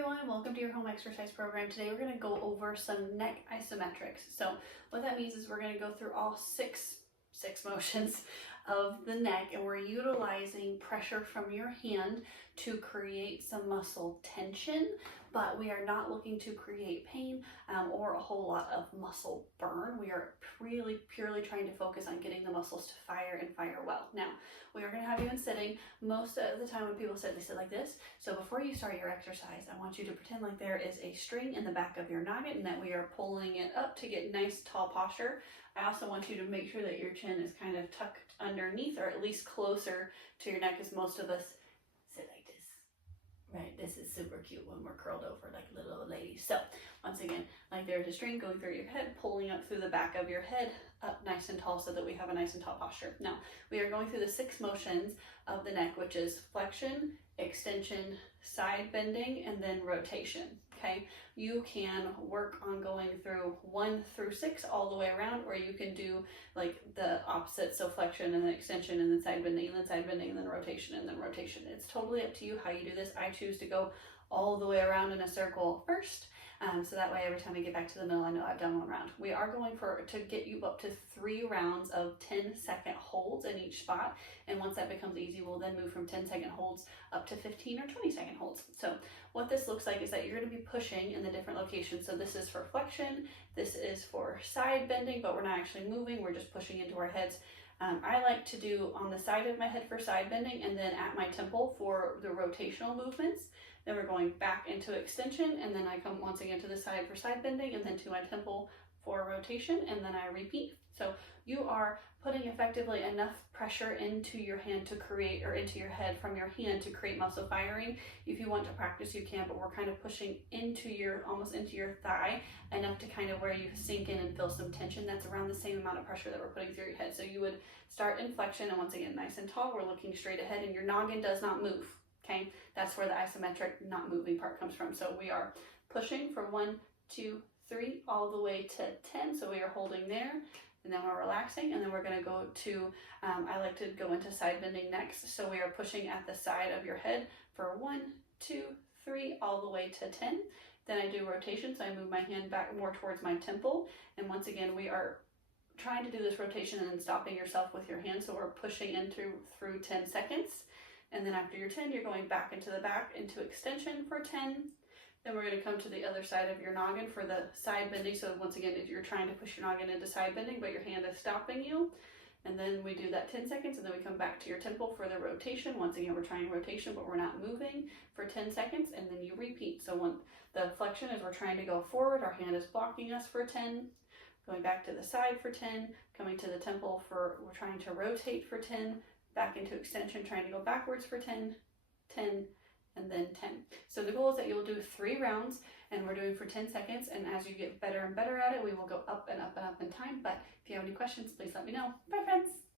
everyone, welcome to your home exercise program. Today we're going to go over some neck isometrics. So what that means is we're going to go through all six motions of the neck, and we're utilizing pressure from your hand to create some muscle tension, but we are not looking to create pain or a whole lot of muscle burn. We are really purely trying to focus on getting the muscles to fire and fire well. Now, we are going to have you in sitting. Most of the time when people sit, they sit like this. So before you start your exercise, I want you to pretend like there is a string in the back of your noggin and that we are pulling it up to get nice tall posture. I also want you to make sure that your chin is kind of tucked underneath, or at least closer to your neck, as most of us sit like this. Right, this is super cute when we're curled over like little old ladies. So once again, like there's a string going through your head, pulling up through the back of your head, up nice and tall so that we have a nice and tall posture. Now, we are going through the 6 motions of the neck, which is flexion, extension, side bending, and then rotation. Okay, you can work on going through 1 through 6 all the way around, or you can do like the opposite, so flexion and then extension and then side bending and then side bending and then rotation and then rotation. It's totally up to you how you do this. I choose to go all the way around in a circle first, so that way every time I get back to the middle, I know I've done 1 round. We are going to get you up to 3 rounds of 10-second holds in each spot, and once that becomes easy, we'll then move from 10-second holds up to 15 or 20-second holds. So what this looks like is that you're going to be pushing in the different locations. So this is for flexion, this is for side bending, but we're not actually moving, we're just pushing into our heads. I like to do on the side of my head for side bending, and then at my temple for the rotational movements. Then we're going back into extension, and then I come once again to the side for side bending, and then to my temple for rotation, and then I repeat. So you are putting effectively enough pressure into your hand to create, or into your head from your hand to create muscle firing. If you want to practice, you can, but we're kind of pushing into your, almost into your thigh, enough to kind of where you sink in and feel some tension. That's around the same amount of pressure that we're putting through your head. So you would start in flexion, and once again, nice and tall, we're looking straight ahead, and your noggin does not move. Okay, that's where the isometric not moving part comes from. So we are pushing for 1, 2, 3, all the way to 10. So we are holding there, and then we're relaxing, and then we're going to go to, I like to go into side bending next. So we are pushing at the side of your head for 1, 2, 3, all the way to 10. Then I do rotation, so I move my hand back more towards my temple. And once again, we are trying to do this rotation and then stopping yourself with your hand. So we're pushing in through 10 seconds. And then after your 10, you're going back into the back into extension for 10. Then we're going to come to the other side of your noggin for the side bending. So once again, if you're trying to push your noggin into side bending, but your hand is stopping you. And then we do that 10 seconds, and then we come back to your temple for the rotation. Once again, we're trying rotation, but we're not moving for 10 seconds, and then you repeat. So when the flexion is we're trying to go forward, our hand is blocking us for 10, going back to the side for 10, coming to the temple for, we're trying to rotate for 10, back into extension, trying to go backwards for 10, 10, and then 10. So the goal is that you'll do 3 rounds, and we're doing for 10 seconds, and as you get better and better at it, we will go up and up and up in time. But if you have any questions, please let me know. Bye, friends.